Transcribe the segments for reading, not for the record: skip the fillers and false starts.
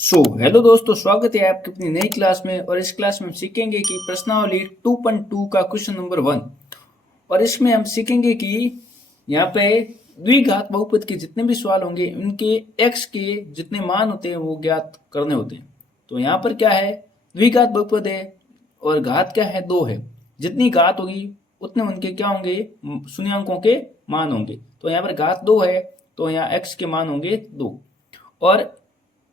Hello दोस्तों, स्वागत है आपकी अपनी नई क्लास में। और इस क्लास में हम सीखेंगे कि प्रश्नावली 2.2 का क्वेश्चन नंबर 1। और इसमें हम सीखेंगे कि यहाँ पे द्विघात बहुपद के जितने भी सवाल होंगे उनके x के जितने मान होते हैं वो ज्ञात करने होते हैं। तो यहाँ पर क्या है, द्विघात बहुपद है और घात क्या है, 2 है। जितनी घात होगी उतने उनके क्या होंगे, शून्यांकों के मान होंगे। तो यहाँ पर घात 2 है तो यहाँ x के मान होंगे 2। और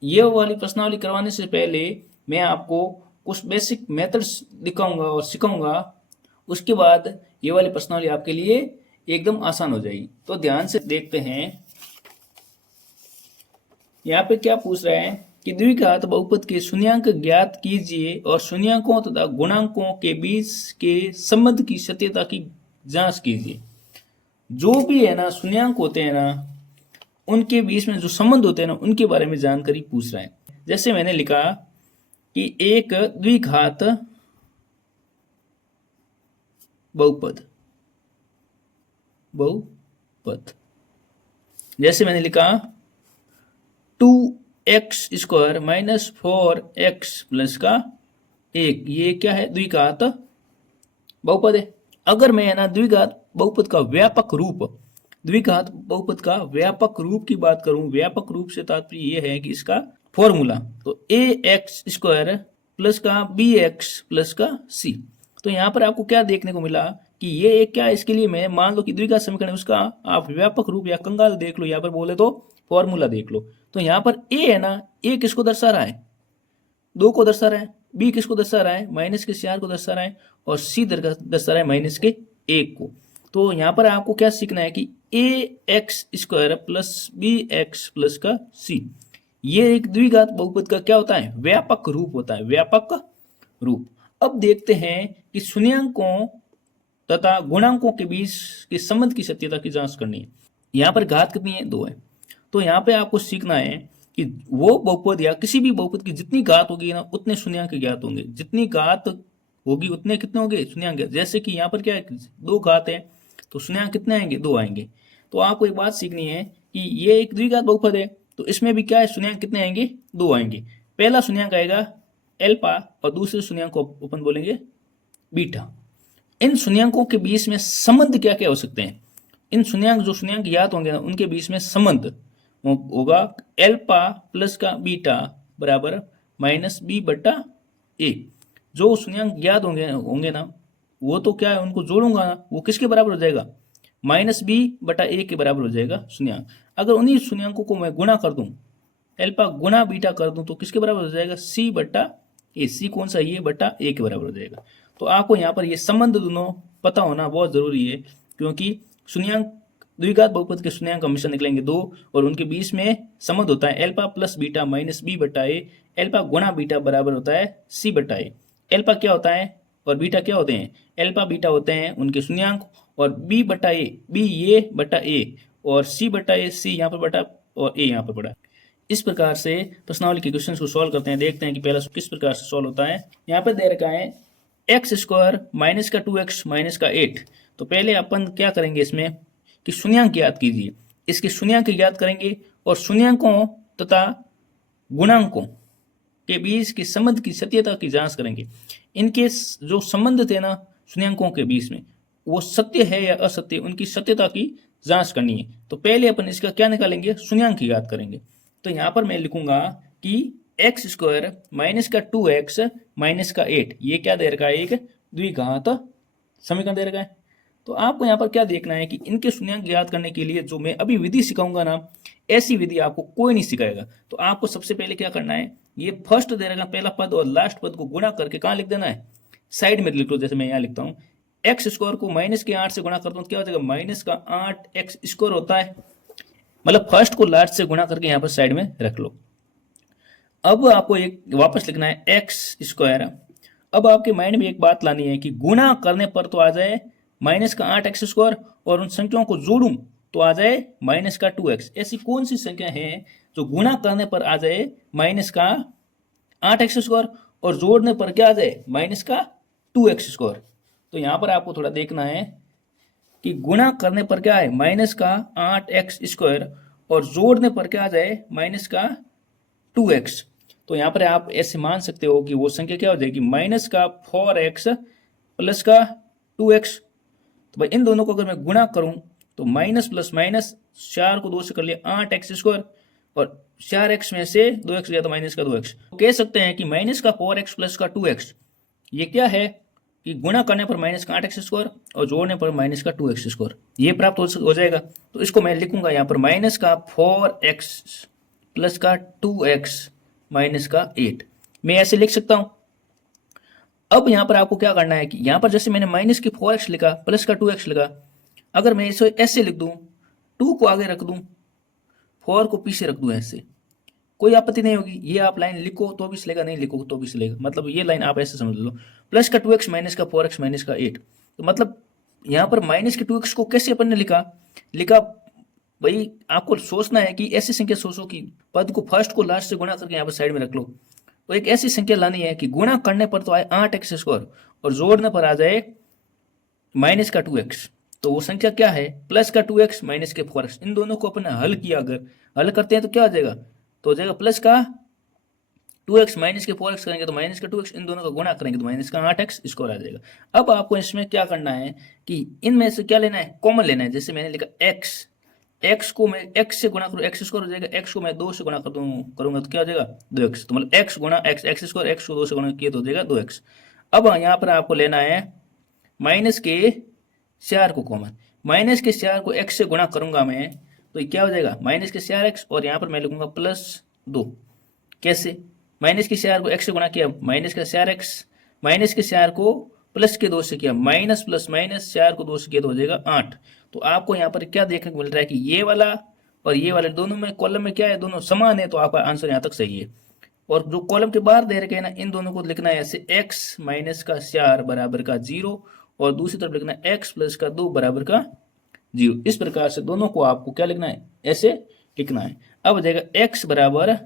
ये वाली प्रश्नावली करवाने से पहले मैं आपको कुछ बेसिक मेथड्स दिखाऊंगा और सिखाऊंगा। उसके बाद ये वाली प्रश्नावली आपके लिए एकदम आसान हो जाएगी। तो ध्यान से देखते हैं यहाँ पे क्या पूछ रहा है कि द्विघात बहुपद के शून्यांक ज्ञात कीजिए और शून्यांकों तथा गुणांकों के बीच के संबंध की सत्यता की जांच कीजिए। जो भी है ना शून्यांक होते हैं ना, उनके बीच में जो संबंध होते हैं ना, उनके बारे में जानकारी पूछ रहा है। जैसे मैंने लिखा कि एक द्विघात बहुपद जैसे मैंने लिखा 2x² माइनस 4x प्लस का 1, ये क्या है, द्विघात बहुपद है। अगर मैं ना द्विघात बहुपद का व्यापक रूप की बात करूं, व्यापक रूप से तात्पर्य यह है कि इसका फॉर्मूला तो ax² प्लस का bx प्लस का c। तो यहाँ पर आपको क्या देखने को मिला कि ये एक क्या है, इसके लिए मैं मान लो कि द्विघात समीकरण है, उसका आप व्यापक रूप या कंगाल देख लो, यहाँ पर बोले तो फॉर्मूला देख लो। तो यहाँ पर a है ना, a किसको दर्शा रहा है, 2 को दर्शा रहा है। b किसको दर्शा रहा है, माइनस के 4 को दर्शा रहा है। और c दर्शा रहा है माइनस के 1 को। तो यहाँ पर आपको क्या सीखना है कि ax² प्लस bx प्लस का c, ये एक द्विघात बहुपद का क्या होता है, व्यापक रूप होता है, व्यापक रूप। अब देखते हैं कि शून्यांकों तथा गुणांकों के बीच के संबंध की सत्यता की जांच करनी है। यहाँ पर घात कितनी है, 2 है। तो यहाँ पे आपको सीखना है कि वो बहुपद या किसी भी बहुपद की जितनी घात होगी ना, उतने शून्यांक ज्ञात होंगे। जितनी घात होगी उतने कितने होंगे, शून्यांक। जैसे कि यहाँ पर क्या है, 2 घात है तो शून्यांक कितने आएंगे, 2 आएंगे। तो आपको एक बात सीखनी है कि ये एक द्विघात बहुपद है तो इसमें भी क्या है, शून्यांक कितने आएंगे, 2 आएंगे। पहला शून्यांक आएगा एल्फा और दूसरे शून्यांक को अपन बोलेंगे बीटा। इन शून्यांकों के बीच में संबंध क्या क्या हो सकते हैं, इन जो शून्यांक ज्ञात होंगे ना, उनके बीच में संबंध होगा एल्फा प्लस का बीटा बराबर माइनस बी बटा ए। जो शून्यांक ज्ञात होंगे ना, वो तो क्या है, उनको जोड़ूंगा ना, वो किसके बराबर हो जाएगा, माइनस बी बटा ए के बराबर हो जाएगा शून्यांक। अगर उन्हीं शून्यांकों को मैं गुणा कर दूं, एल्फा गुणा बीटा कर दूं, तो किसके बराबर हो जाएगा, सी बटा ए। सी कौन सा, ये बटा ए के बराबर हो जाएगा। तो आपको यहाँ पर ये संबंध दोनों पता होना बहुत जरूरी है, क्योंकि शून्यांक द्विघात बहुपद के शून्यांक हमेशा निकलेंगे 2 और उनके बीच में संबंध होता है alpha plus beta minus B बटा ए। एल्फा गुणा बीटा बराबर होता है सी बटा ए। एल्फा क्या होता है और बीटा क्या होते हैं, एल्फा बीटा होते हैं उनके शून्यांक, और बी बटा ए, बी ये बटा ए, और सी बटा ए, सी यहाँ पर बटा और ए यहाँ पर बटा। इस प्रकार से प्रश्नावली के क्वेश्चन को सॉल्व करते हैं। देखते हैं कि पहला किस प्रकार से सॉल्व होता है। यहाँ पे दे रखा है x² माइनस का 2x माइनस का 8। तो पहले अपन क्या करेंगे इसमें कि शून्यांक ज्ञात कीजिए। इसके शून्यांक ज्ञात करेंगे और शून्यांकों तथा गुणांकों के बीच के संबंध की सत्यता की जांच करेंगे। इनके जो संबंध थे ना शून्यांकों के बीच में, वो सत्य है या असत्य, उनकी सत्यता की जांच करनी है। तो पहले अपन इसका क्या निकालेंगे, शून्यांक ज्ञात करेंगे। तो यहाँ पर मैं लिखूंगा कि x² माइनस का 2x माइनस का 8, ये क्या दे रखा है, एक द्विघात समीकरण दे रखा है। तो आपको यहाँ पर क्या देखना है कि इनके शून्यांक ज्ञात करने के लिए जो मैं अभी विधि सिखाऊंगा ना, ऐसी विधि आपको कोई नहीं सिखाएगा। तो आपको सबसे पहले क्या करना है, ये फर्स्ट दे रखा पहला पद और लास्ट पद को गुणा करके कहाँ लिख देना है, साइड में लिख लो। जैसे मैं यहाँ लिखता हूँ x² को माइनस के 8 से गुणा करता हूँ, क्या हो जाएगा, माइनस का 8x² होता है। मतलब फर्स्ट को लास्ट से गुणा करके यहाँ पर साइड में रख लो। अब आपको एक वापस लिखना है x²। अब आपके माइंड में एक बात लानी है कि गुणा करने पर तो आ जाए माइनस का 8x² और उन संख्याओं को जोड़ूं तो आ जाए माइनस का 2x। ऐसी कौन सी संख्या है जो गुणा करने पर आ जाए माइनस का 8x² और जोड़ने पर क्या आ जाए, माइनस का 2x²। तो यहाँ पर आपको थोड़ा देखना है कि गुणा करने पर क्या है, माइनस का 8x² और जोड़ने पर क्या आ जाए, माइनस का 2x। तो यहाँ पर आप ऐसे मान सकते हो कि वो संख्या क्या हो जाएगी, माइनस का 4x प्लस का 2x। तो भाई इन दोनों को अगर मैं गुणा करूं तो माइनस प्लस माइनस, 4 को 2 से कर लिया 8x², और 4x में से 2x गया तो माइनस का 2x। तो कह सकते हैं कि माइनस का 4x प्लस का 2x ये क्या है कि गुणा करने पर माइनस का 8x² और जोड़ने पर माइनस का 2x², ये प्राप्त हो जाएगा। तो इसको मैं लिखूंगा यहाँ पर माइनस का 4x प्लस का 2x माइनस का 8, मैं ऐसे लिख सकता हूं। अब यहाँ पर आपको क्या करना है कि यहाँ पर जैसे मैंने माइनस की 4x लिखा प्लस का 2x लिखा, अगर मैं इसे ऐसे लिख दूं, 2 को आगे रख दूं, 4 को पीछे रख दूं, ऐसे कोई आपत्ति नहीं होगी। ये आप लाइन लिखो तो भी चलेगा, नहीं लिखो तो भी चलेगा, मतलब ये लाइन आप ऐसे समझ लो, प्लस का 2x माइनस का 4x माइनस का 8। तो मतलब यहाँ पर माइनस के 2x को कैसे अपन ने लिखा भाई आपको सोचना है कि ऐसी संख्या सोचो कि पद को फर्स्ट को लास्ट से गुणा करके यहाँ पर साइड में रख लो। तो एक ऐसी संख्या लानी है कि गुणा करने पर तो आए 8x² और जोड़ने पर आ जाए माइनस का 2x। तो वो संख्या क्या है, प्लस का 2x माइनस के 4x। इन दोनों को अपने हल किया, अगर हल करते हैं तो क्या हो जाएगा, तो हो जाएगा प्लस का 2x माइनस के 4x करेंगे तो माइनस का 2x, इन दोनों का गुणा करेंगे तो माइनस का 8x² आ जाएगा। अब आपको इसमें क्या करना है कि इनमें से क्या लेना है, कॉमन लेना है। जैसे मैंने लिखा x को मैं x से गुणा करूँ x² हो जाएगा, x को मैं 2 से गुणा करूंगा तो क्या हो जाएगा 2x। तो मतलब x गुणा x² x को 2 से गुणा किया तो हो जाएगा 2x। अब यहाँ पर आपको लेना है माइनस के 4 को कॉमन, माइनस के 4 को x से गुणा करूंगा मैं तो ये क्या हो जाएगा माइनस के 4x, और यहाँ पर मैं लिखूंगा प्लस 2। कैसे, माइनस के 4 को x से गुणा किया माइनस का 4x, माइनस के 4 को प्लस के 2 से किया माइनस प्लस माइनस, 4 को 2 से किया तो हो जाएगा 8। तो आपको यहाँ पर क्या देखने को मिल रहा है कि ये वाला और ये वाले दोनों में कॉलम में क्या है, दोनों समान है, तो आपका आंसर यहाँ तक सही है। और जो कॉलम के बाहर दे रखे हैं ना, इन दोनों को लिखना है ऐसे x माइनस का 4 बराबर का 0, और दूसरी तरफ लिखना है x प्लस का 2 बराबर का 0। इस प्रकार से दोनों को आपको क्या लिखना है, ऐसे लिखना है। अब हो जाएगा x बराबर,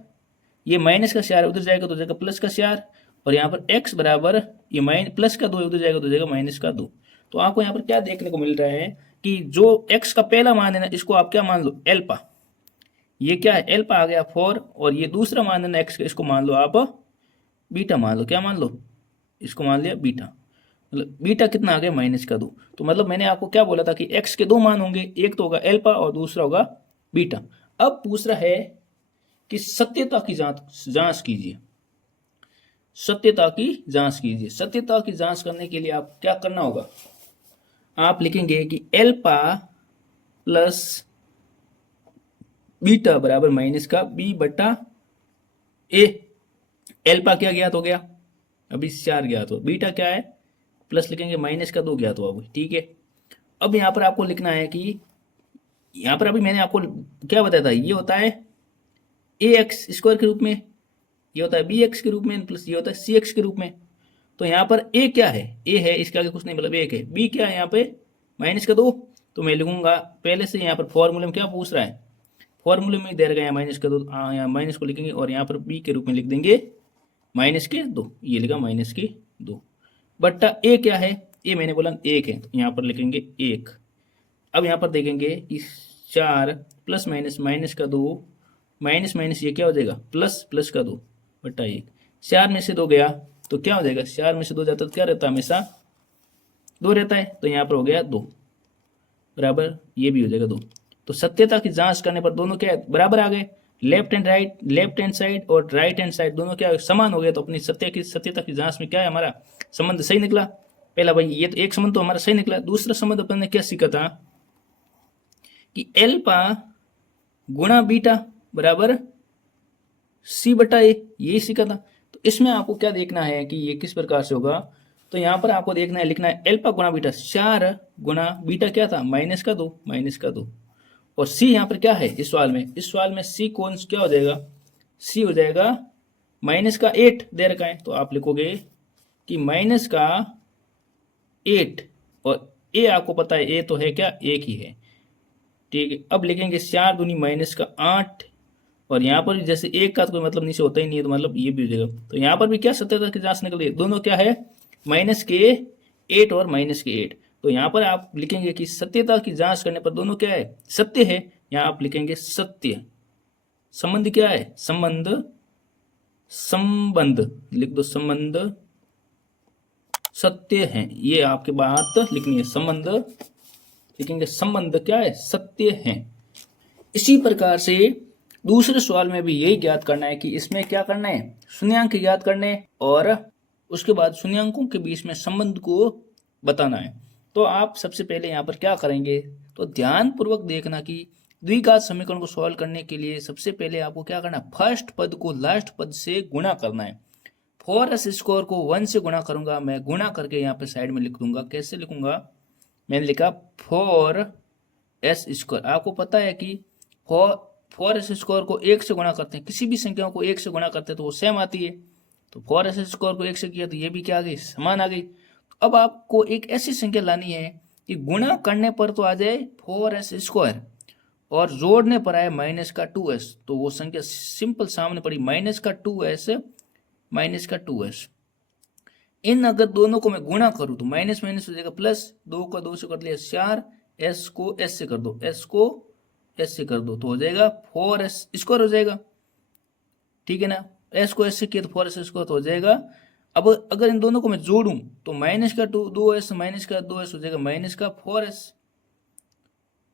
ये माइनस का 4 उधर जाएगा तो हो जाएगा प्लस का 4, और यहाँ पर x बराबर ये प्लस का 2 उधर जाएगा तो हो जाएगा माइनस का 2। तो आपको यहाँ पर क्या देखने को मिल रहा है कि जो x का पहला मान है ना, इसको आप क्या मान लो, एल्फा। ये क्या है, एल्फा आ गया 4, और ये दूसरा मान है ना x का, इसको मान लो आप बीटा मान लो। क्या मान लो, इसको मान लिया बीटा। मतलब बीटा कितना आ गया, माइनस का 2। तो मतलब मैंने आपको क्या बोला था कि x के 2 मान होंगे, एक तो होगा एल्फा और दूसरा होगा बीटा। अब दूसरा है कि सत्यता की जांच कीजिए, सत्यता की जांच कीजिए। सत्यता की जांच करने के लिए आप क्या करना होगा, आप लिखेंगे कि एल्फा प्लस बीटा बराबर माइनस का b बटा a। एल्फा क्या ज्ञात हो गया, अभी 4 ज्ञात हो, बीटा क्या है प्लस लिखेंगे माइनस का 2 ज्ञात हो अभी, ठीक है। अब यहाँ पर आपको लिखना है कि यहाँ पर अभी मैंने आपको क्या बताया था, ये होता है ax² के रूप में, ये होता है bx के रूप में, प्लस ये होता है cx के रूप में। तो यहाँ पर a क्या है, a है, इसके आगे कुछ नहीं, मतलब 1 है। b क्या है यहाँ पे माइनस का 2, तो मैं लिखूंगा पहले से यहाँ पर फॉर्मूले में क्या पूछ रहा है, फॉर्मूले में दे रखा है माइनस का 2, यहाँ माइनस को लिखेंगे और यहाँ पर b के रूप में लिख देंगे माइनस के 2, ये लिखा माइनस के 2 बट्टा a क्या है, a मैंने बोला 1 है, तो यहाँ पर लिखेंगे 1। अब यहाँ पर देखेंगे कि 4 प्लस माइनस माइनस का 2 माइनस माइनस ये क्या हो जाएगा प्लस प्लस का 2 बट्टा 1। 4 में से 2 गया तो क्या हो जाएगा, 4 में से 2 जाता तो क्या रहता है, हमेशा 2 रहता है, तो यहाँ पर हो गया 2 बराबर, ये भी हो जाएगा 2। तो सत्यता की जांच करने पर दोनों क्या बराबर आ गए, लेफ्ट हैंड साइड और राइट हैंड साइड दोनों क्या समान हो गए। तो अपनी सत्यता की जांच में क्या है, हमारा संबंध सही निकला। पहला भाई ये तो एक संबंध तो हमारा सही निकला। दूसरा संबंध अपन ने क्या सीखा था कि एल्फा गुणा बीटा बराबर सी बटा ए, यही सीखा था। तो इसमें आपको क्या देखना है कि ये किस प्रकार से होगा, तो यहाँ पर आपको देखना है, लिखना है एल्फा गुणा बीटा, 4 गुणा बीटा क्या था माइनस का 2, और सी यहाँ पर क्या है इस सवाल में सी कौन क्या हो जाएगा, सी हो जाएगा माइनस का 8 दे रखा है, तो आप लिखोगे कि माइनस का 8, और ए आपको पता है ए तो है क्या, 1 ही है, ठीक है। अब लिखेंगे 4 दूनी माइनस का 8, और यहाँ पर जैसे 1 का तो कोई मतलब नीचे होता ही नहीं है, तो मतलब ये भी हो जाएगा। तो यहाँ पर भी क्या सत्यता की जांच निकल गई, दोनों क्या है माइनस के 8 और माइनस के 8। तो यहाँ पर आप लिखेंगे कि सत्यता की जांच करने पर दोनों क्या है, सत्य है। यहाँ आप लिखेंगे सत्य। संबंध क्या है, संबंध संबंध लिख दो, संबंध सत्य है, ये आपके बात लिखनी है, संबंध लिखेंगे, संबंध क्या है, सत्य है। इसी प्रकार से दूसरे सवाल में भी यही ज्ञात करना है कि इसमें क्या करना है, शून्यांक ज्ञात करने और उसके बाद शून्यांकों के बीच में संबंध को बताना है। तो आप सबसे पहले यहाँ पर क्या करेंगे, तो ध्यान पूर्वक देखना कि द्विघात समीकरण को सॉल्व करने के लिए सबसे पहले आपको क्या करना है, फर्स्ट पद को लास्ट पद से गुणा करना है। 4s स्क्वायर को 1 से गुणा करूंगा, मैं गुणा करके यहाँ पे साइड में लिख दूंगा। कैसे लिखूंगा, मैंने लिखा 4s स्क्वायर। आपको पता है कि 4s स्क्वायर को 1 से गुणा करते हैं, किसी भी संख्या को 1 से गुणा करते हैं तो वो सेम आती है। तो 4s स्क्वायर को 1 से किया तो ये भी क्या आ गई, समान आ गई। अब आपको एक ऐसी संख्या लानी है कि गुणा करने पर तो आ जाए 4s स्क्वायर और जोड़ने पर आए माइनस का 2s, तो वो संख्या सिंपल सामने पड़ी, माइनस का 2s माइनस का 2s। इन अगर दोनों को मैं गुणा करूं तो माइनस माइनस हो जाएगा प्लस, 2 का 2 से कर लिया 4, s को s से कर दो, s को s से कर दो तो हो जाएगा 4s स्क्वायर हो जाएगा, ठीक है ना। s को s से किया तो 4s स्क्वायर तो हो जाएगा। अब अगर इन दोनों को मैं जोड़ूं तो माइनस का 2s माइनस का 2s हो जाएगा माइनस का 4s।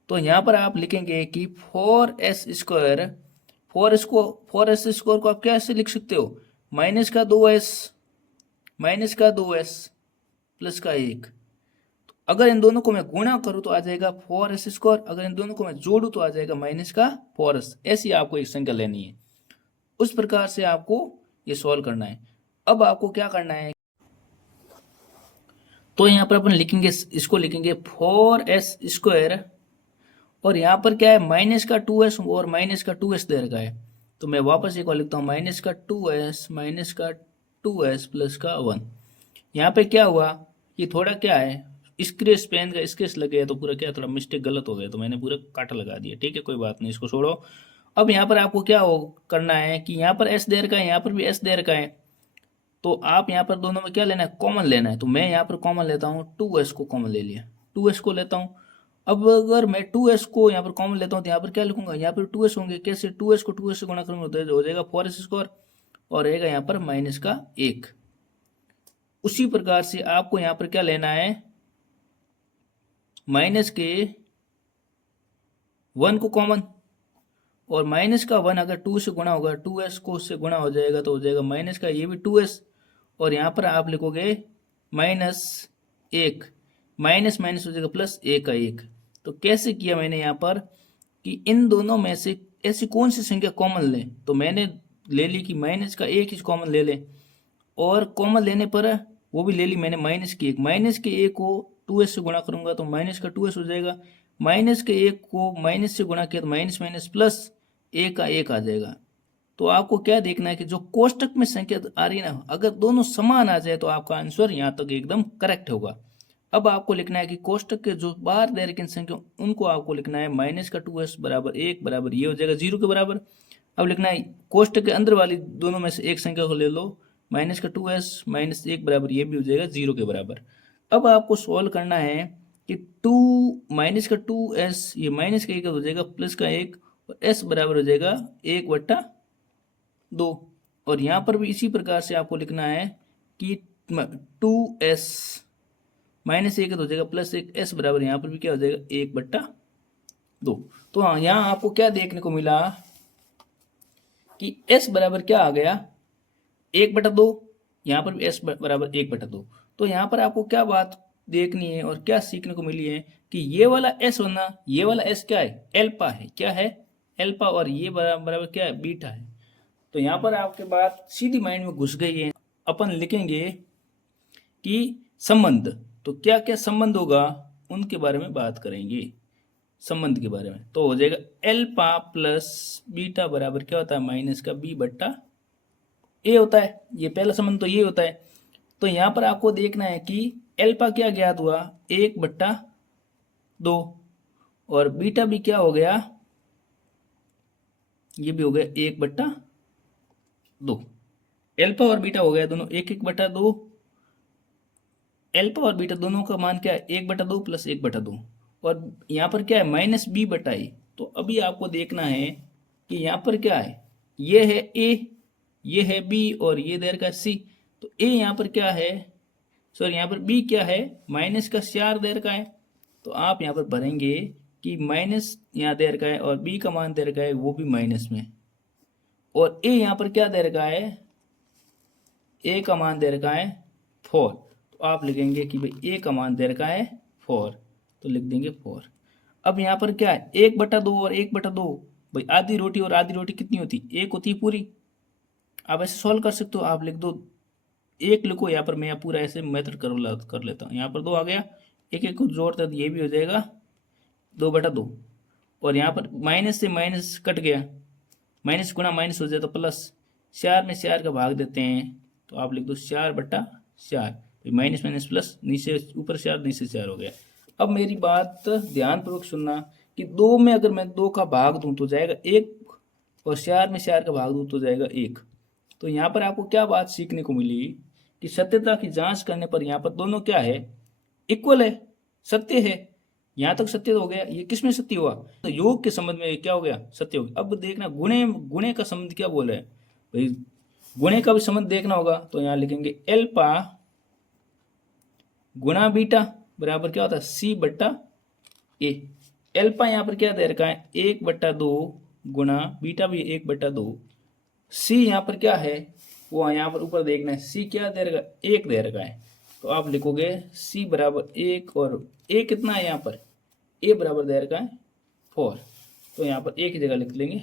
तो यहाँ पर आप लिखेंगे कि 4s स्क्वायर, 4s स्क्वायर को आप क्या ऐसे लिख सकते हो, माइनस का 2s प्लस का 1। तो अगर इन दोनों को मैं गुणा करूं तो आ जाएगा 4s स्क्वायर, अगर इन दोनों को मैं जोड़ूं तो आ जाएगा माइनस का 4s। ऐसी आपको एक संख्या लेनी है, उस प्रकार से आपको ये सॉल्व करना है। अब आपको क्या करना है, तो यहाँ पर अपन लिखेंगे, इसको लिखेंगे 4s स्क्वायर और यहाँ पर क्या है, माइनस का 2s और माइनस का 2s दे रखा है। तो मैं वापस एक बार लिखता हूँ, माइनस का 2s प्लस का 1। यहाँ पे क्या हुआ, ये थोड़ा क्या है, स्क्रेच पेन का स्क्रेच लग गया तो पूरा क्या, थोड़ा मिस्टेक गलत हो गया तो मैंने पूरा काटा लगा दिया, ठीक है, कोई बात नहीं, इसको छोड़ो। अब यहाँ पर आपको क्या हो करना है कि यहाँ पर s दे रखा है, यहाँ पर भी s दे रखा है, तो आप यहाँ पर दोनों में क्या लेना है, कॉमन लेना है। तो मैं यहाँ पर कॉमन लेता हूँ, 2s को कॉमन ले लिया, 2s को लेता हूँ। अब अगर मैं 2s को यहाँ पर कॉमन लेता हूँ तो यहाँ पर क्या लिखूंगा, यहाँ पर 2s होंगे, कैसे, 2s को 2s से गुणा करूंगा तो हो जाएगा 4s स्क्वायर और रहेगा यहाँ पर माइनस का 1। उसी प्रकार से आपको यहाँ पर क्या लेना है, माइनस के 1 को कॉमन और माइनस का 1 अगर 2 से गुणा होगा, 2s को उससे गुणा हो जाएगा तो हो जाएगा माइनस का ये भी 2s और यहाँ पर आप लिखोगे माइनस 1, माइनस माइनस हो जाएगा प्लस 1 का 1। तो कैसे किया मैंने यहाँ पर कि इन दोनों में से ऐसी कौन सी संख्या कॉमन लें, तो मैंने ले ली कि माइनस का 1 ही कॉमन ले लें और कॉमन लेने पर वो भी ले ली मैंने माइनस की 1, माइनस के 1 को 2s से गुणा करूंगा तो माइनस का 2s हो जाएगा, माइनस के 1 को माइनस से गुणा किया तो माइनस माइनस प्लस 1 का 1 आ जाएगा। तो आपको क्या देखना है कि जो कोष्टक में संख्या आ रही है ना, अगर दोनों समान आ जाए तो आपका आंसर यहाँ तक एकदम करेक्ट होगा। अब आपको लिखना है कि कोष्टक के जो बाहर दे रखे संख्या उनको आपको लिखना है माइनस का 2s बराबर 1 बराबर ये हो जाएगा 0 के बराबर। अब लिखना है कोष्टक के अंदर वाली दोनों में से एक संख्या को ले लो, माइनस का 2s माइनस 1 बराबर ये भी हो जाएगा 0 के बराबर। अब आपको सॉल्व करना है कि 2 माइनस का 2s ये माइनस का 1 हो जाएगा प्लस का 1 और s बराबर हो जाएगा 1/2। और यहाँ पर भी इसी प्रकार से आपको लिखना है कि 2s माइनस 1 हो जाएगा प्लस 1 s बराबर यहाँ पर भी क्या हो जाएगा 1/2। तो हाँ, यहाँ आपको क्या देखने को मिला कि s बराबर क्या आ गया 1/2, यहाँ पर भी s बराबर 1/2। तो यहाँ पर आपको क्या बात देखनी है और क्या सीखने को मिली है कि ये वाला s होना, ये वाला s क्या है, एल्फा है, क्या है, एल्फा, और ये बराबर क्या है, बीटा है। तो यहाँ पर आपके बात सीधी माइंड में घुस गई है। अपन लिखेंगे कि संबंध, तो क्या क्या संबंध होगा उनके बारे में बात करेंगे, संबंध के बारे में। तो हो जाएगा एल्फा प्लस बीटा बराबर क्या होता है, माइनस का b/a होता है। ये पहला संबंध तो ये होता है। तो यहाँ पर आपको देखना है कि एल्फा क्या ज्ञात हुआ 1/2 और बीटा भी क्या हो गया, ये भी हो गया 1/2। एल्फा और बीटा हो गया दोनों 1/2। एल्फा और बीटा दोनों का मान क्या है 1/2 प्लस 1/2 और यहाँ पर क्या है माइनस b/a। तो अभी आपको देखना है कि यहाँ पर क्या है, ये है a ये है बी और ये दे रखा है सी। तो ए यहाँ पर क्या है, सॉरी यहाँ पर बी क्या है, माइनस का 4 दे रखा है। तो आप यहाँ पर भरेंगे कि माइनस यहाँ दे रखा है और बी का मान दे रखा है वो भी माइनस में, और ए यहाँ पर क्या दे रखा है, ए का मान दे रखा है 4। तो आप लिखेंगे कि भाई ए का मान दे रखा है 4, तो लिख देंगे 4। अब यहाँ पर क्या है, 1/2 और 1/2, भाई आधी रोटी और आधी रोटी कितनी होती, 1 होती है पूरी। आप ऐसे सॉल्व कर सकते हो, आप लिख दो 1 लिखो यहाँ पर, मैं पूरा ऐसे मेथड कर लेता हूँ। यहाँ पर 2 आ गया, एक एक को जोड़ता तो ये भी हो जाएगा 2/2, और यहाँ पर माइनस से माइनस कट गया, माइनस गुना माइनस हो जाए तो प्लस, 4 में 4 का भाग देते हैं तो आप लिख दो 4/4, माइनस माइनस प्लस, नीचे ऊपर 4 नीचे 4 हो गया। अब मेरी बात ध्यानपूर्वक सुनना कि 2 में अगर मैं 2 का भाग दूं तो जाएगा 1, और 4 में 4 का भाग दूं तो जाएगा 1। तो यहाँ पर आपको क्या बात सीखने को मिली कि सत्यता की जांच करने पर यहाँ पर दोनों क्या है, इक्वल है, सत्य है। यहाँ तक सत्य हो गया, ये किस में सत्य हुआ, तो योग के संबंध में क्या हो गया, सत्य हो गया। अब देखना गुणे, गुणे का संबंध क्या बोला है भाई, गुणे का भी संबंध देखना होगा। तो यहाँ लिखेंगे एल्फा गुणा बीटा बराबर क्या होता है, C/A। एल्फा यहाँ पर क्या दे रखा है, 1/2 गुणा बीटा भी 1/2। सी यहाँ पर क्या है, वो यहाँ पर ऊपर देखना है, सी क्या दे रखा है, 1 दे रखा है। तो आप लिखोगे C बराबर 1, और A कितना है यहाँ पर, A बराबर दे रखा है 4। तो यहाँ पर 1 की जगह लिख लेंगे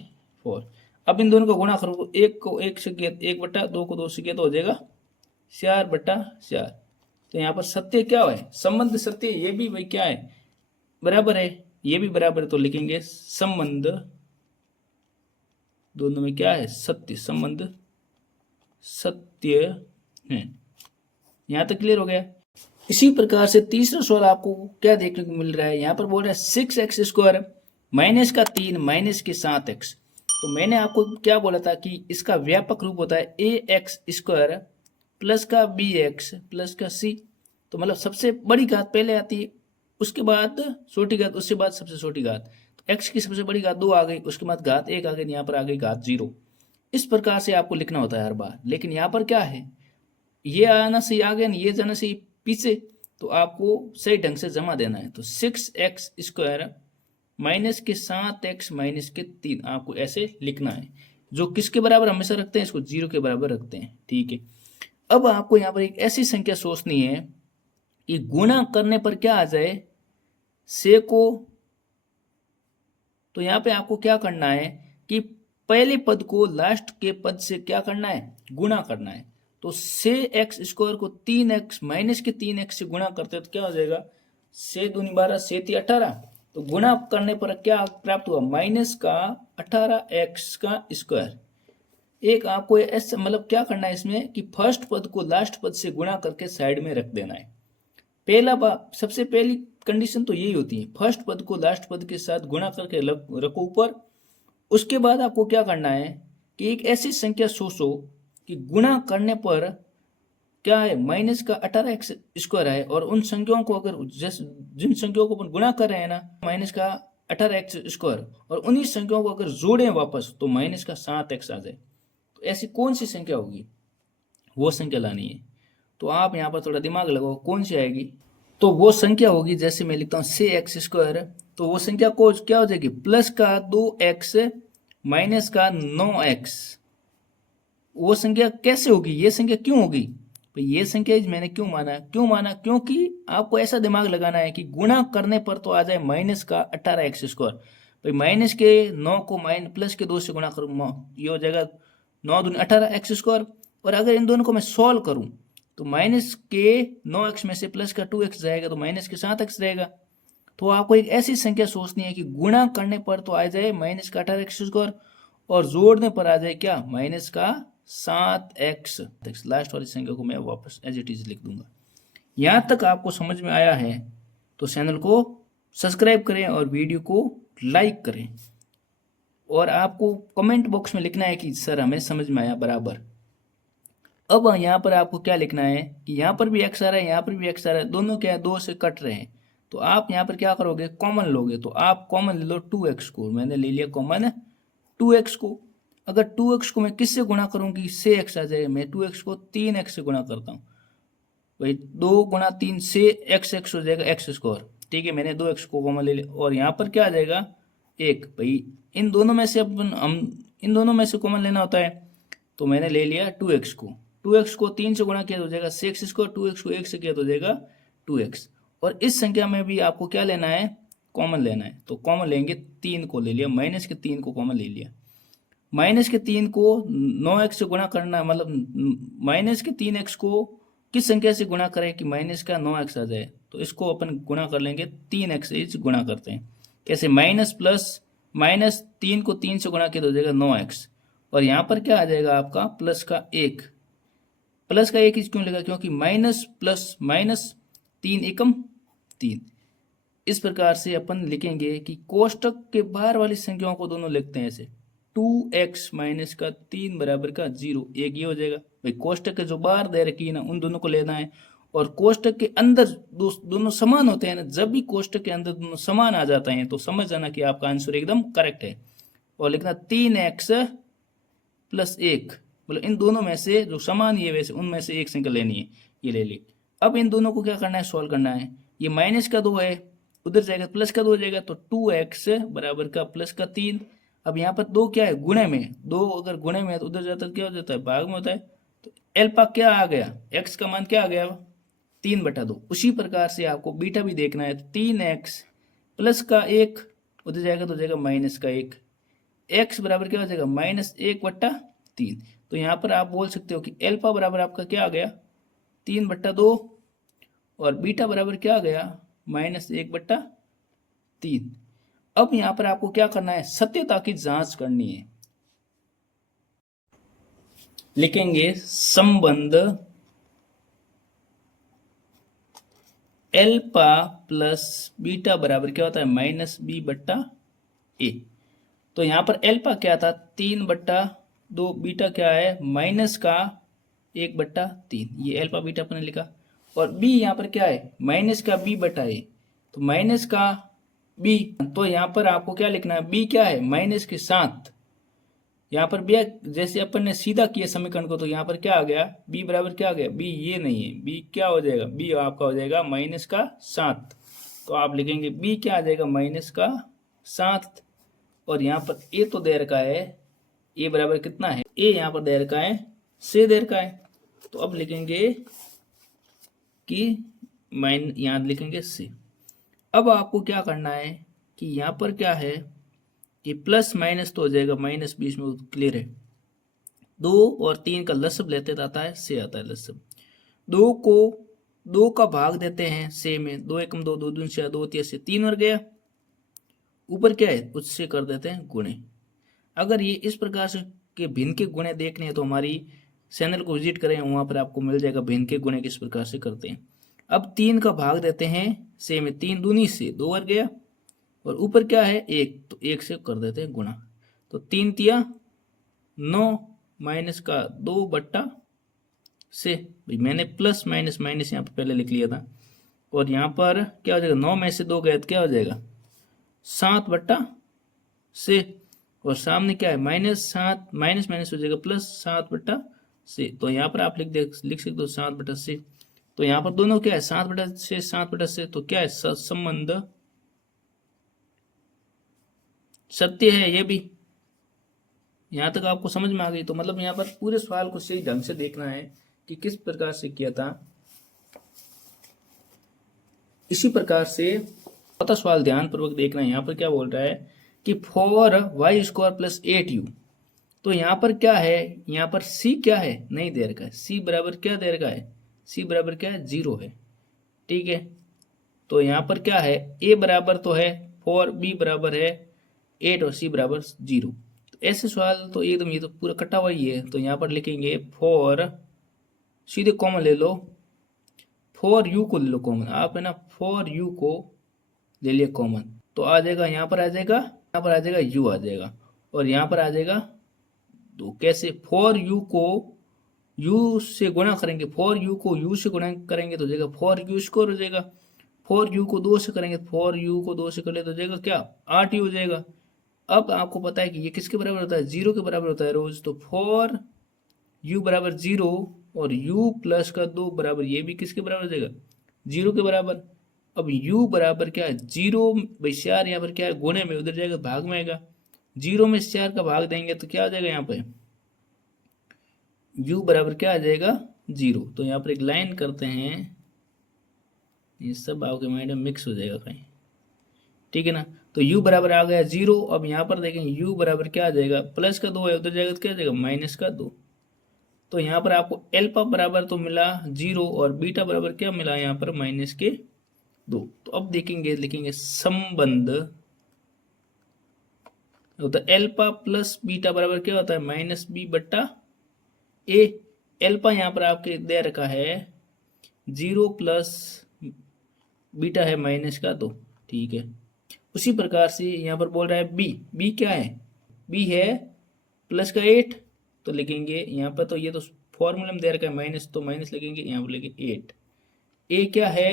4। अब इन दोनों को गुणा करो, 1 को 1 से किया 1/2 को 2 से किया तो हो जाएगा 4/4। तो यहाँ पर सत्य क्या है, संबंध सत्य, ये भी भाई क्या है, बराबर है, ये भी बराबर है। तो लिखेंगे संबंध दोनों में क्या है, सत्य, संबंध सत्य है। यहां तक क्लियर हो गया। इसी प्रकार से तीसरा सवाल आपको क्या देखने को मिल रहा है, यहाँ पर बोल रहा है 6x² माइनस का 3 माइनस के 7x। तो मैंने आपको क्या बोला था कि इसका व्यापक रूप होता है ax² प्लस का bx प्लस का c। तो मतलब सबसे बड़ी घात पहले आती है, उसके बाद छोटी घात, उसके बाद सबसे छोटी घात। तो x की सबसे बड़ी घात 2 आ गई, उसके बाद घात 1 आ गई, यहाँ पर आ गई घात 0। इस प्रकार से आपको लिखना होता है हर बार। लेकिन यहाँ पर क्या है, ये आना सही आ गया, ये जाना सही पीछे, तो आपको सही ढंग से जमा देना है। तो 6x² माइनस के 7x माइनस के 3 आपको ऐसे लिखना है। जो किसके बराबर हमेशा रखते हैं, इसको 0 के बराबर रखते हैं, ठीक है। अब आपको यहाँ पर एक ऐसी संख्या सोचनी है कि गुणा करने पर क्या आ जाए, से को, तो यहाँ पे आपको क्या करना है कि पहले पद को लास्ट के पद से क्या करना है, गुणा करना है। तो से x² को 3x माइनस के 3x से गुणा करते हैं तो क्या हो जाएगा, से 2 12, से 3 18। तो गुणा करने पर क्या प्राप्त हुआ, माइनस का 18x का स्क्वायर। एक आपको ऐसा मतलब क्या करना है इसमें कि फर्स्ट पद को लास्ट पद से गुणा करके साइड में रख देना है। सबसे पहली कंडीशन तो यही होती है, फर्स्ट पद को लास्ट पद के साथ गुणा करके रखो ऊपर। उसके बाद आपको क्या करना है कि एक ऐसी संख्या सोचो कि गुणा करने पर क्या है, माइनस का 18x² है, और उन संख्याओं को अगर जिन संख्याओं को अपन गुणा कर रहे हैं ना, माइनस का 18x², और उन्हीं संख्याओं को अगर जोड़ें वापस तो माइनस का 7x आ जाए। तो ऐसी कौन सी संख्या होगी, वो संख्या लानी है। तो आप यहाँ पर थोड़ा दिमाग लगाओ, कौन सी आएगी। तो वो संख्या होगी, जैसे मैं लिखता हूँ से तो वो संख्या को क्या हो जाएगी, प्लस का 2x माइनस का 9x। वो संख्या कैसे होगी, ये संख्या क्यों होगी, तो ये संख्या मैंने क्यों माना, क्योंकि आपको ऐसा दिमाग लगाना है कि गुणा करने पर तो आ जाए माइनस का 18x²। भाई माइनस के 9 को प्लस के 2 से गुणा करूँ, ये हो जाएगा 9 दूनी 18x²। और अगर इन दोनों को मैं सॉल्व करूं तो माइनस के 9x में से प्लस का 2x जाएगा तो माइनस के 7x रहेगा। तो आपको एक ऐसी संख्या सोचनी है कि गुणा करने पर तो आ जाए माइनस का 18x² और जोड़ने पर आ जाए क्या, माइनस का 7x। लास्ट वाली संख्या को मैं वापस एज इट इज लिख दूंगा। यहाँ तक आपको समझ में आया है तो चैनल को सब्सक्राइब करें और वीडियो को लाइक करें, और आपको कमेंट बॉक्स में लिखना है कि सर हमें समझ में आया बराबर। अब यहाँ पर आपको क्या लिखना है कि यहाँ पर भी x आ रहा है, यहाँ पर भी x आ रहा है, दोनों क्या है, 2 से कट रहे हैं। तो आप यहाँ पर क्या करोगे, कॉमन लोगे। तो आप कॉमन ले लो 2x को, मैंने ले लिया कॉमन 2x को। अगर 2x को मैं किससे गुणा करूंगी, से x आ जाएगा। मैं 2x को 3x से गुणा करता हूँ भाई, 2 गुणा 3 से x हो जाएगा x स्क्वायर। ठीक है, मैंने 2x को कॉमन ले लिया और यहाँ पर क्या आ जाएगा 1 भाई। इन दोनों में से अपन हम इन दोनों में से कॉमन लेना होता है, तो मैंने ले लिया 2x को। 2x को 3 से गुणा किया तो हो जाएगा 6x स्क्वायर, 2x को 1 से किया तो हो जाएगा 2x। और इस संख्या में भी आपको क्या लेना है, कॉमन लेना है। तो कॉमन लेंगे, 3 को ले लिया, माइनस के 3 को कॉमन ले लिया। माइनस के 3 को 9x से गुणा करना, मतलब माइनस के 3x को किस संख्या से गुणा करें कि माइनस का 9x आ जाए, तो इसको अपन गुणा कर लेंगे 3x से गुणा करते हैं। कैसे, माइनस प्लस माइनस 3 को 3 से गुणा किया तो हो जाएगा 9x। और यहाँ पर क्या आ जाएगा आपका प्लस का 1। प्लस का 1 क्यों लगा, क्योंकि माइनस प्लस माइनस 3 एकम 3। इस प्रकार से अपन लिखेंगे कि कोष्टक के बाहर वाली संख्याओं को दोनों लिखते हैं ऐसे, 2x माइनस का 3 बराबर का 0। एक ये हो जाएगा भाई, कोष्टक के जो बाहर दे रखी है ना उन दोनों को लेना है, और कोष्टक के अंदर दोनों समान होते हैं ना। जब भी कोष्टक के अंदर दोनों समान आ जाते हैं तो समझ जाना कि आपका आंसर एकदम करेक्ट है। और लिखना 3x प्लस 1, मतलब इन दोनों में से जो समान ही है वैसे उनमें से एक संख्या लेनी है, ये ले ली। अब इन दोनों को क्या करना है, सॉल्व करना है। ये माइनस का 2 है, उधर जाएगा प्लस का 2 हो जाएगा, तो 2x बराबर का प्लस का 3। अब यहाँ पर 2 क्या है, गुणे में। 2 अगर गुणे में है तो उधर जाता है क्या हो जाता है, भाग में होता है। तो एल्फा क्या आ गया, x का मान क्या आ गया 3/2। उसी प्रकार से आपको बीटा भी देखना है, 3x प्लस का 1 उधर जाएगा तो हो जाएगा माइनस का 1। x बराबर क्या हो जाएगा -1/3। तो यहाँ पर आप बोल सकते हो कि एल्फा बराबर आपका क्या आ गया 3/2 और बीटा बराबर क्या आ गया -1/3। अब यहाँ पर आपको क्या करना है, सत्यता की जांच करनी है। लिखेंगे संबंध एल्फा प्लस बीटा बराबर क्या होता है -b/a। तो यहाँ पर एल्फा क्या था 3/2, बीटा क्या है माइनस का 1/3। ये एल्फा बीटा अपने लिखा। और b यहाँ पर क्या है माइनस का b/a, तो माइनस का b। तो यहाँ पर आपको क्या लिखना है, b क्या है माइनस के 7। यहाँ पर b जैसे अपन ने सीधा किया समीकरण को, तो यहाँ पर क्या आ गया b बराबर क्या आ गया, b ये नहीं है, b क्या हो जाएगा, b आपका हो जाएगा -7। तो आप लिखेंगे b क्या आ जाएगा -7। और यहाँ पर a तो दे रखा है, a बराबर कितना है, a यहाँ पर दे रखा है से दे रखा है। तो अब लिखेंगे कि यहाँ लिखेंगे से। अब आपको क्या करना है कि यहाँ पर क्या है कि प्लस माइनस तो हो जाएगा, माइनस बीच में क्लियर है। 2 और 3 का लसब लेते आता है से आता है लसब। 2 को 2 का भाग देते हैं से में, 2 एकम 2, 2 दूनी 6, 2 3 से 3 और गया। ऊपर क्या है उससे कर देते हैं गुणे। अगर ये इस प्रकार से के भिन्न के गुणे देखने हैं तो हमारी चैनल को विजिट करें, वहां पर आपको मिल जाएगा भिन्न के गुणे किस प्रकार से करते हैं। अब 3 का भाग देते हैं से में, 3 दूनी से 2 और गया, और ऊपर क्या है 1, तो 1 से कर देते हैं गुणा। तो 3 तिया 9 माइनस का 2/से। भाई मैंने प्लस माइनस माइनस यहाँ पर पहले लिख लिया था। और यहाँ पर क्या हो जाएगा 9 में से 2 गए तो क्या हो जाएगा 7/से। और सामने क्या है -7, माइनस माइनस हो जाएगा +7/से। तो यहाँ पर आप लिख सकते हो 7/से। तो यहाँ पर दोनों क्या है 7/से 7/से, तो क्या है संबंध सत्य है। ये भी यहाँ तक आपको समझ में आ गई। तो मतलब यहाँ पर पूरे सवाल को सही ढंग से देखना है कि किस प्रकार से किया था। इसी प्रकार से चौथा सवाल ध्यान पूर्वक देखना है। यहाँ पर क्या बोल रहा है कि 4y² + 8u। तो यहाँ पर क्या है, यहाँ पर c क्या है नहीं दे रखा है, c बराबर क्या दे रखा है, c बराबर क्या है 0 है। ठीक है, तो यहाँ पर क्या है a बराबर तो है 4, b बराबर है 8 और c बराबर 0। तो ऐसे सवाल तो एकदम ये तो पूरा कटा हुआ ही है। तो यहाँ पर लिखेंगे 4, सीधे कॉमन ले लो, 4u को ले लो कॉमन। आप है ना 4u को ले लिया कॉमन, तो आ जाएगा यहाँ पर आ जाएगा u आ जाएगा, और यहाँ पर आ जाएगा। तो कैसे 4u को u से गुणा करेंगे, 4u को u से गुणा करेंगे तो हो जाएगा 4u² हो जाएगा। 4u को 2 से करेंगे, 4u को 2 से कर ले तो हो जाएगा क्या 8u हो जाएगा। अब आपको पता है कि ये किसके बराबर होता है, 0 के बराबर होता है रोज। तो फॉर u बराबर 0 और u प्लस का 2 बराबर, ये भी किसके बराबर हो जाएगा, 0 के बराबर। अब u बराबर क्या है, 0 भाई 4 यहाँ पर क्या है, गुणे में, उधर जाएगा भाग में आएगा। 0 में 4 का भाग देंगे तो क्या आ जाएगा यहाँ पे, u बराबर क्या आ जाएगा, 0। तो यहाँ पर एक लाइन करते हैं, ये सब आपके माइंड में मिक्स हो जाएगा कहीं, ठीक है ना। तो u बराबर आ गया 0। अब यहाँ पर देखें u बराबर क्या आ जाएगा, प्लस का 2 है, उधर जाएगा तो क्या आ जाएगा, माइनस का 2। तो यहाँ पर आपको एल्फा बराबर तो मिला 0 और बीटा बराबर क्या मिला यहाँ पर, माइनस के 2। तो अब देखेंगे, लिखेंगे संबंध होता है एल्फा प्लस बीटा बराबर क्या होता है, माइनस बी बट्टा ए। एल्फा यहाँ पर आपके दे रखा है 0 प्लस बीटा है माइनस का 2, ठीक है। उसी प्रकार से यहाँ पर बोल रहा है बी क्या है, बी है प्लस का 8। तो लिखेंगे यहाँ पर, तो ये तो फॉर्मूला में दे रखा है माइनस, तो माइनस लिखेंगे, यहाँ पर लिखेंगे 8। ए क्या है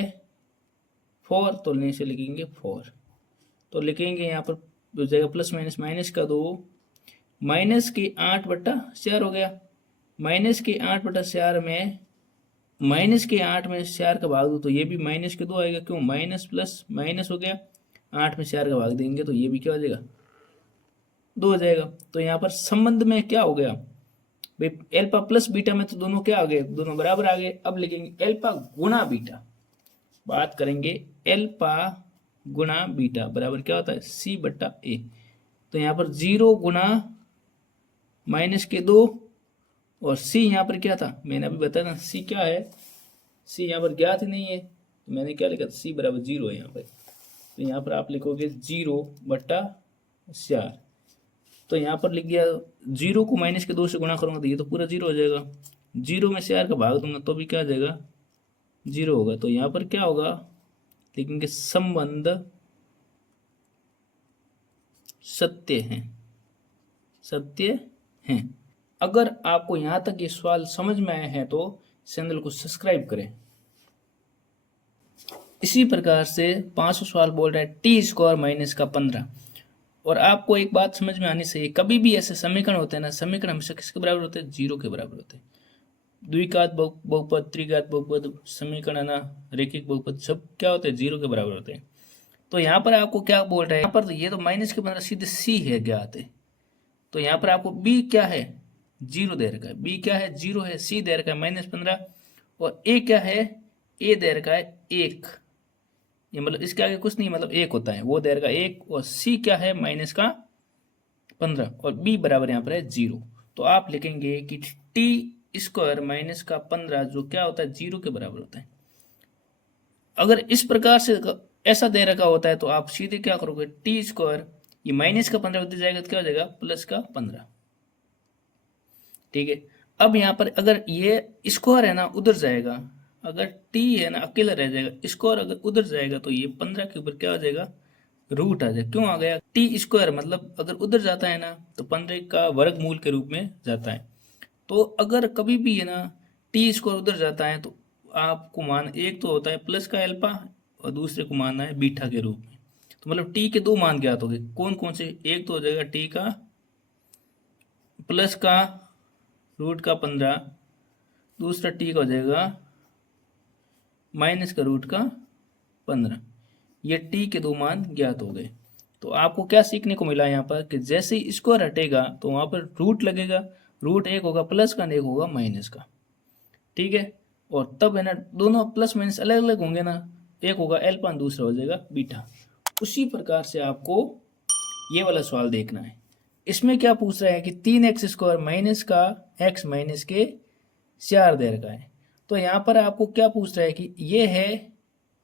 4, तो नीचे लिखेंगे 4। तो लिखेंगे यहाँ पर हो जाएगा प्लस माइनस, माइनस का 2 माइनस के 8 बट्टा 4 हो गया। माइनस के 8 बट्टा 4 में, माइनस के 8 में 4 का भाग दो तो ये भी माइनस के 2 आएगा, क्यों, माइनस प्लस माइनस हो गया। 8 में 4 का भाग देंगे तो ये भी क्या हो जाएगा, 2 हो जाएगा। तो यहाँ पर संबंध में क्या हो गया भाई, एल्फा प्लस बीटा में तो दोनों क्या आ गए, दोनों बराबर आ गए। अब लिखेंगे एल्फा गुणा बीटा, बात करेंगे एल्फा गुणा बीटा बराबर क्या होता है, सी बट्टा ए। तो यहाँ पर 0 गुणा माइनस के 2 और सी यहाँ पर क्या था, मैंने अभी बताया ना सी क्या है, सी यहाँ पर ज्ञात ही नहीं है, तो मैंने क्या लिखा, सी बराबर 0 है यहाँ पर। तो यहाँ पर आप लिखोगे 0 बट्टा 4। तो यहाँ पर लिख दिया, 0 को माइनस के 2 से गुणा करूँगा तो ये तो पूरा 0 हो जाएगा। 0 में 4 का भाग दूंगा तो भी क्या आ जाएगा, 0 होगा। तो यहाँ पर क्या होगा, लिखेंगे संबंध सत्य है, सत्य है। अगर आपको यहाँ तक ये सवाल समझ में आया है तो चैनल को सब्सक्राइब करें। इसी प्रकार से 500 सवाल बोल रहा है टी स्क्वायर माइनस का 15। और आपको एक बात समझ में आनी चाहिए, कभी भी ऐसे समीकरण होते हैं ना, समीकरण हमेशा किसके बराबर होते हैं, 0 के बराबर होते हैं। द्विघात बहुपद, त्रिघात बहुपद, समीकरण है ना, रैखिक बहुपद, सब क्या होते हैं, 0 के बराबर होते हैं। तो यहाँ पर आपको क्या बोल रहा है, यहाँ पर ये तो माइनस के 15 सीधे सी है ज्ञात है। तो यहाँ पर आपको बी क्या है, 0 दे रखा है, बी क्या है 0 है, सी दे रखा है -15 और ए क्या है, ए दे रखा है 1। ये मतलब इसके आगे कुछ नहीं, मतलब 1 होता है, वो दे रखा है 1। और सी क्या है -15 और बी बराबर यहाँ पर है 0। तो आप लिखेंगे कि टी स्क्वायर माइनस का 15 जो क्या होता है, 0 के बराबर होता है। अगर इस प्रकार से ऐसा दे रखा होता है तो आप सीधे क्या करोगे, टी स्क्वायर ये माइनस का 15 उधर जाएगा तो क्या हो जाएगा, प्लस का 15, ठीक है। अब यहाँ पर अगर ये स्क्वायर है ना उधर जाएगा, अगर टी है ना अकेला रह जाएगा, स्क्वायर अगर उधर जाएगा तो ये 15 के ऊपर क्या हो जाएगा, रूट आ जाएगा। क्यों आ गया, टी स्क्वायर मतलब अगर उधर जाता है ना तो 15 का वर्गमूल के रूप में जाता है। तो अगर कभी भी है ना टी स्क्वायर उधर जाता है तो आपको मान, एक तो होता है प्लस का एल्फा और दूसरे को मानना है बीटा के रूप में। तो मतलब टी के 2 मान ज्ञात हो गए, कौन कौन से, एक तो हो जाएगा टी का प्लस का रूट का 15, दूसरा टी का हो जाएगा माइनस का रूट का 15। ये टी के 2 मान ज्ञात हो गए। तो आपको क्या सीखने को मिला यहाँ पर कि जैसे ही स्क्वायर हटेगा तो वहाँ पर रूट लगेगा, रूट एक होगा प्लस का, एक होगा माइनस का, ठीक है। और तब है ना दोनों प्लस माइनस अलग अलग होंगे ना, एक होगा एल्फा दूसरा हो जाएगा बीटा। उसी प्रकार से आपको ये वाला सवाल देखना है। इसमें क्या पूछ रहा है कि 3x स्क्वायर माइनस का x माइनस के 4 दे रखा है। तो यहाँ पर आपको क्या पूछ रहा है कि ये है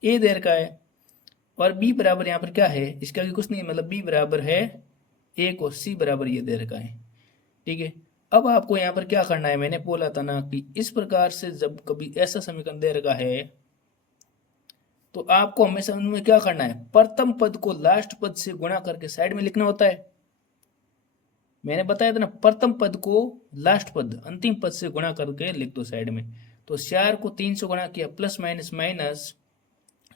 a दे रखा है और b बराबर यहाँ पर क्या है, इसका आगे कुछ नहीं, मतलब b बराबर है 1 और c बराबर ये दे रखा है, ठीक है। अब आपको यहाँ पर क्या करना है, मैंने बोला था ना कि इस प्रकार से जब कभी ऐसा समीकरण दे रखा है तो आपको हमेशा उनमें क्या करना है, प्रथम पद को लास्ट पद से गुणा करके साइड में लिखना होता है। मैंने बताया था ना, प्रथम पद को लास्ट पद अंतिम पद से गुणा करके लिख दो साइड में। तो 4 को 3 से गुणा किया, plus minus minus,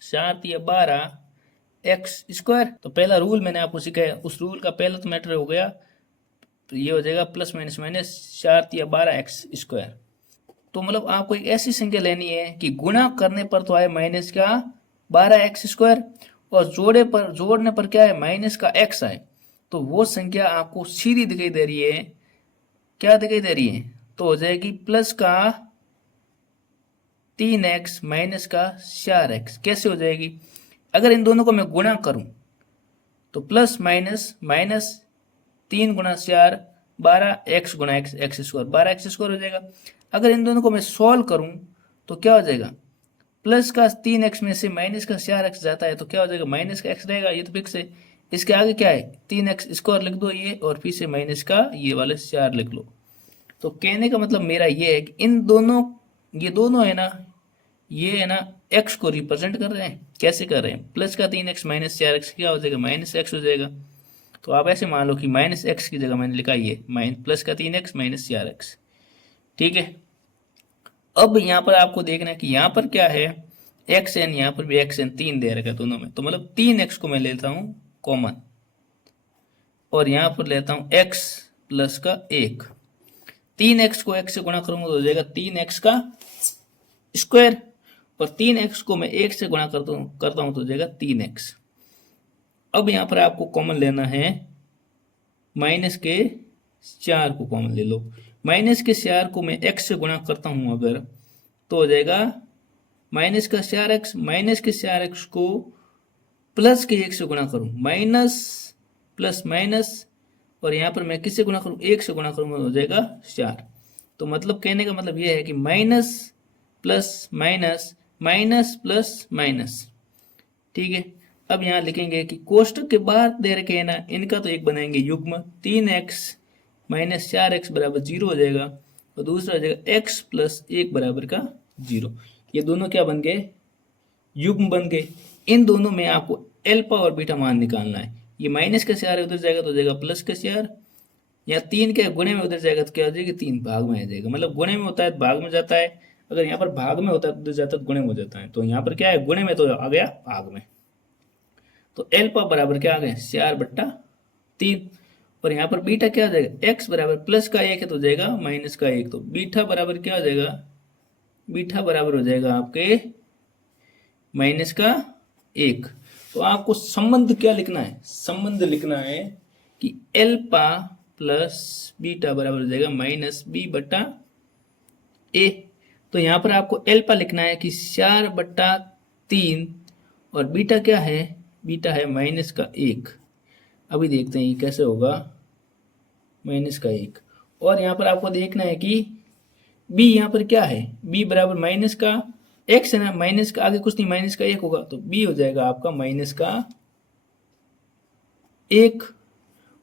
4 3 12, x square. तो पहला रूल मैंने आपको सिखाया, उस रूल का पहला तो मैटर हो गया, तो ये हो जाएगा प्लस माइनस माइनस 4×12x²। तो मतलब आपको एक ऐसी संख्या लेनी है कि गुणा करने पर तो आए माइनस का 12x², और जोड़ने पर क्या है, माइनस का x आए। तो वो संख्या आपको सीधी दिखाई दे रही है, क्या दिखाई दे रही है, तो हो जाएगी प्लस का 3x माइनस का 4x। कैसे हो जाएगी, अगर इन दोनों को मैं गुणा करूं तो प्लस माइनस माइनस 3×4 12x गुणा एक्स, x², 12x² हो जाएगा। अगर इन दोनों को मैं सॉल्व करूं तो क्या हो जाएगा, प्लस का 3x में से माइनस का 4x जाता है तो क्या हो जाएगा, माइनस का x रहेगा, ये तो फिक्स है। इसके आगे क्या है, 3x² लिख दो ये, और फिर से माइनस का ये वाले 4 लिख लो। तो कहने का मतलब मेरा ये है कि इन दोनों, ये दोनों है ना, ये है ना x को रिप्रेजेंट कर रहे हैं। कैसे कर रहे हैं, प्लस का 3x माइनस 4x क्या हो जाएगा, माइनस x हो जाएगा। तो आप ऐसे मान लो कि माइनस एक्स की जगह मैंने लिखा ये प्लस का 3x माइनस 4x। ठीक है, अब यहाँ पर आपको देखना है कि यहाँ पर क्या है, एक्स एन, यहाँ पर भी एक्स एन 3 दे रखा है दोनों में, तो मतलब 3x को मैं लेता हूँ कॉमन, और यहाँ पर लेता हूँ x प्लस का 1। 3x को x से गुणा करूंगा तो हो जाएगा 3x का स्क्वायर, और 3x को मैं 1 से गुणा करता हूँ तो हो जाएगा 3x। अब यहाँ पर आपको कॉमन लेना है, माइनस के 4 को कॉमन ले लो। माइनस के 4 को मैं x से गुणा करता हूं अगर, तो हो जाएगा माइनस का 4x, माइनस के 4x को प्लस के 1 से गुणा करूं, माइनस प्लस माइनस, और यहाँ पर मैं किससे गुणा करूं, 1 से गुणा करूंगा तो हो जाएगा 4। तो मतलब कहने का मतलब ये है कि minus plus minus minus plus minus. ठीक है, अब यहाँ लिखेंगे कि कोष्टक के बाहर दे रखे हैं ना, इनका तो एक बनाएंगे युग्म, 3x माइनस 4x बराबर 0 हो जाएगा, और दूसरा हो जाएगा x प्लस 1 बराबर का 0। ये दोनों क्या बन गए, युग्म बन गए। इन दोनों में आपको एल्फा और बीटा मान निकालना है। ये माइनस का 4 उधर जाएगा तो हो जाएगा प्लस का 4, या 3 के गुणे में उधर जाएगा तो क्या हो जाएगा, 3 भाग में आ जाएगा। मतलब गुणे में होता है तो भाग में जाता है, अगर यहाँ पर भाग में होता है तो उधर जाता है तो गुणे में हो जाता है। तो यहाँ पर क्या है, गुणे में तो आ गया भाग में, तो एल्फा बराबर क्या आ गया, 4/3। और यहाँ पर बीटा क्या आ जाएगा, x बराबर प्लस का 1 है तो हो जाएगा माइनस का 1, तो बीटा बराबर क्या हो जाएगा, बीटा बराबर हो जाएगा आपके माइनस का 1। तो आपको संबंध क्या लिखना है, संबंध लिखना है कि एल्फा प्लस बीटा बराबर हो जाएगा माइनस b/a। तो यहाँ पर आपको एल्फा लिखना है कि 4/3, और बीटा क्या है, बीटा है माइनस का 1। अभी देखते हैं ये कैसे होगा, माइनस का 1। और यहाँ पर आपको देखना है कि b यहाँ पर क्या है, b बराबर माइनस का x है ना, माइनस का आगे कुछ नहीं, माइनस का 1 होगा, तो b हो जाएगा आपका माइनस का 1।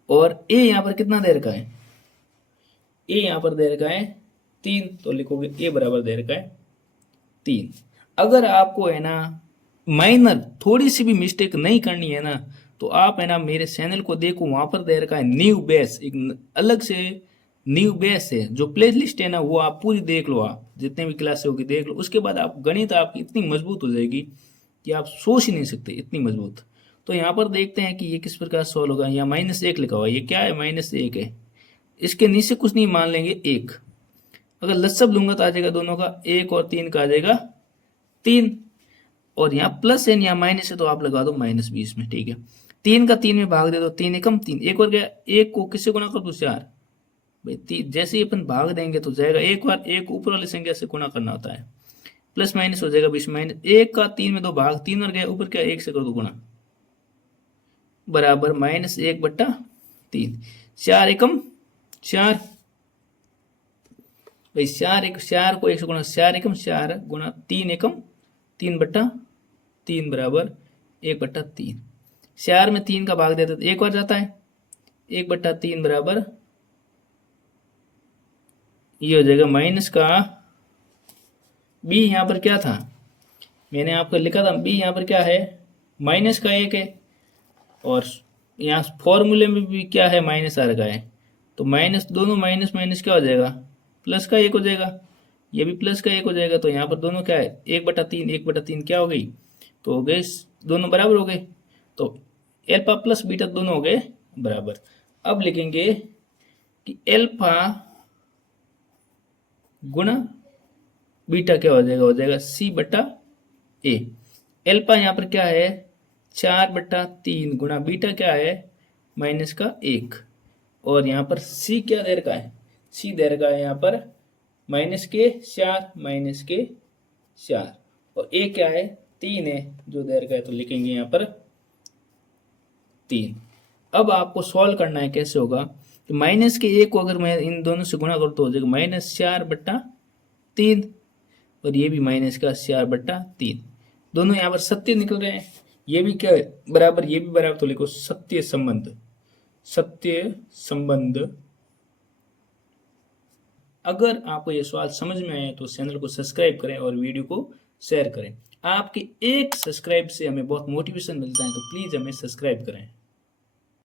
और a यहाँ पर कितना दे रखा है, a यहाँ पर दे रखा है 3, तो लिखोगे a बराबर दे रखा है 3। अगर आपको है ना माइनर थोड़ी सी भी मिस्टेक नहीं करनी है ना, तो आप है ना मेरे चैनल को देखो, वहां पर दे रखा है न्यू बेस, एक अलग से न्यू बेस है जो प्ले लिस्ट है ना, वो आप पूरी देख लो, आप जितने भी क्लासे होगी देख लो, उसके बाद आप गणित आपकी इतनी मजबूत हो जाएगी कि आप सोच ही नहीं सकते, इतनी मजबूत। तो यहाँ पर देखते हैं कि ये किस प्रकार सॉल्व होगा। यहाँ -1 लिखा हुआ है, ये क्या है, -1 है, इसके नीचे कुछ नहीं, मान लेंगे 1। अगर लसब लूंगा तो आ जाएगा दोनों का 1 और 3 का आ जाएगा 3, और यहाँ प्लस है यहाँ माइनस है तो आप लगा दो -20 में। ठीक है, 3 का 3 में भाग दे दो, 3 एकम 3, एक और गया, 1 को किससे गुणा कर दो, 4 भाई, जैसे ही अपन भाग देंगे तो जाएगा, एक बार एक ऊपर वाली संख्या से गुणा करना होता है, प्लस माइनस हो जाएगा 20, माइनस 1 का 3 में 2 भाग, 3 और गया ऊपर क्या, 1 से कर दो गुणा, बराबर -1/3, 4 एकम 4 भाई, 4 को 1 से गुणा, 4 एकम 4 गुणा 3 एकम 3/3 बराबर 1/3। 4 में 3 का भाग देते तो एक बार जाता है, 1/3 बराबर ये हो जाएगा माइनस का b। यहाँ पर क्या था, मैंने आपको लिखा था b यहाँ पर क्या है, माइनस का 1 है, और यहाँ फॉर्मूले में भी क्या है, माइनस आ रखा है, तो माइनस, दोनों माइनस माइनस क्या हो जाएगा, प्लस का 1 हो जाएगा, ये भी प्लस का 1 हो जाएगा। तो यहाँ पर दोनों क्या है, 1/3 1/3 क्या हो गई, तो हो गए दोनों बराबर हो गए। तो अल्फा प्लस बीटा दोनों हो गए बराबर। अब लिखेंगे कि अल्फा गुणा बीटा क्या हो जाएगा सी बटा ए। अल्फा यहाँ पर क्या है 4/3 गुणा बीटा क्या है माइनस का 1, और यहाँ पर सी क्या दे रखा है, सी दे रखा है यहाँ पर -4 और ए क्या है 3 है जो दे रखा है, तो लिखेंगे यहाँ पर 3। अब आपको सॉल्व करना है, कैसे होगा कि -1 को अगर मैं इन दोनों से गुणा करूँ तो हो जाएगा -4/3 और ये भी -4/3, दोनों यहाँ पर सत्य निकल रहे हैं। ये भी क्या है बराबर, ये भी बराबर, तो लिखो सत्य संबंध। अगर आपको ये सवाल समझ में आए तो चैनल को सब्सक्राइब करें और वीडियो को शेयर करें। आपके एक सब्सक्राइब से हमें बहुत मोटिवेशन मिलता है, तो प्लीज हमें सब्सक्राइब करें।